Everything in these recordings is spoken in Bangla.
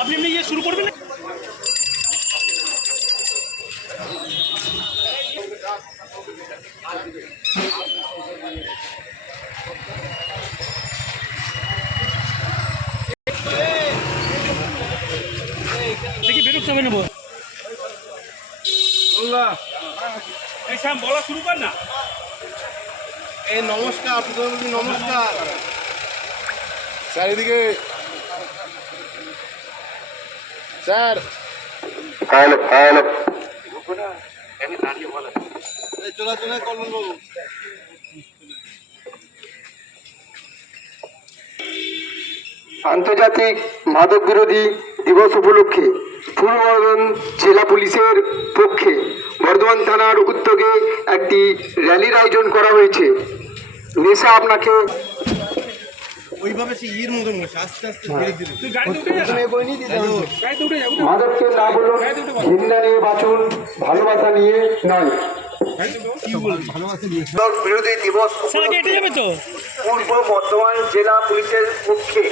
আপনি এমনি ইয়ে শুরু করবেন। দেখি বেরোতে হবে নেবো। এই শ্যাম বলা শুরু কর না। এই নমস্কার, প্রধানমন্ত্রী নমস্কার। চারিদিকে স্যার চলাচল কল্যাণ বাবু। আন্তর্জাতিক মাদক বিরোধী দিবস উপলক্ষে পূর্ব বর্ধমান জেলা পুলিশের পক্ষে বর্ধমান থানার উদ্যোগে একটি র্যালির আয়োজন করা হয়েছে। নেশা আপনাকে ওইভাবে সে ইয়ের মতন আস্তে আস্তে ধীরে ধীরে মাদককে না বলুন, ঘৃণা নিয়ে বাঁচুন, ভালোবাসা নিয়ে নয়। মাদক বিরোধী দিবস পূর্ব বর্ধমান জেলা পুলিশের পক্ষে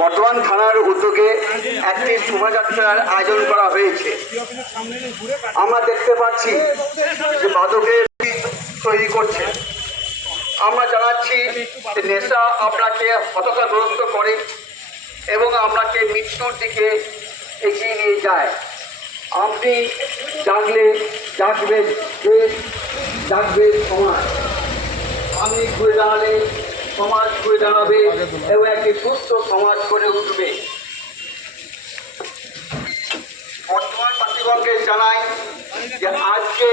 বর্ধমান থানার উদ্যোগে একটি শোভাযাত্রার আয়োজন করা হয়েছে। আমরা দেখতে পাচ্ছি যে মাদকের তৈরি করছে। আমরা জানাচ্ছি যে নেশা আপনাকে হতাশাগ্রস্ত করে এবং আপনাকে মৃত্যুর দিকে এগিয়ে নিয়ে যায়। আপনি জাগলে জাগবে দেশ, জাগবে সমাজ। আমি ঘুরে দাঁড়ালে সমাজ ঘুরে দাঁড়াবে এবং একটি সুস্থ সমাজ গড়ে উঠবে। বর্তমানবাসীগণকে জানাই যে আজকে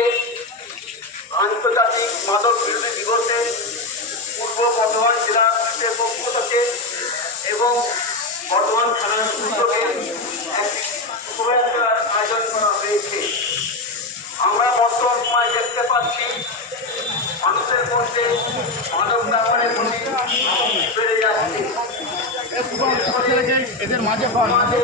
আন্তর্জাতিক মাদক বিরোধী দিবসে পূর্ব বর্ধমান জেলা পুলিশের পক্ষ থেকে এবং বর্ধমান থানার উদ্যোগে একটি শোভাযাত্রার আয়োজন করা হয়েছে। আমরা বর্তমান সময় দেখতে পাচ্ছি মানুষের মধ্যে মাদক ব্যবহারের প্রতি বেড়ে যাচ্ছে। এদের মাঝে মাঝে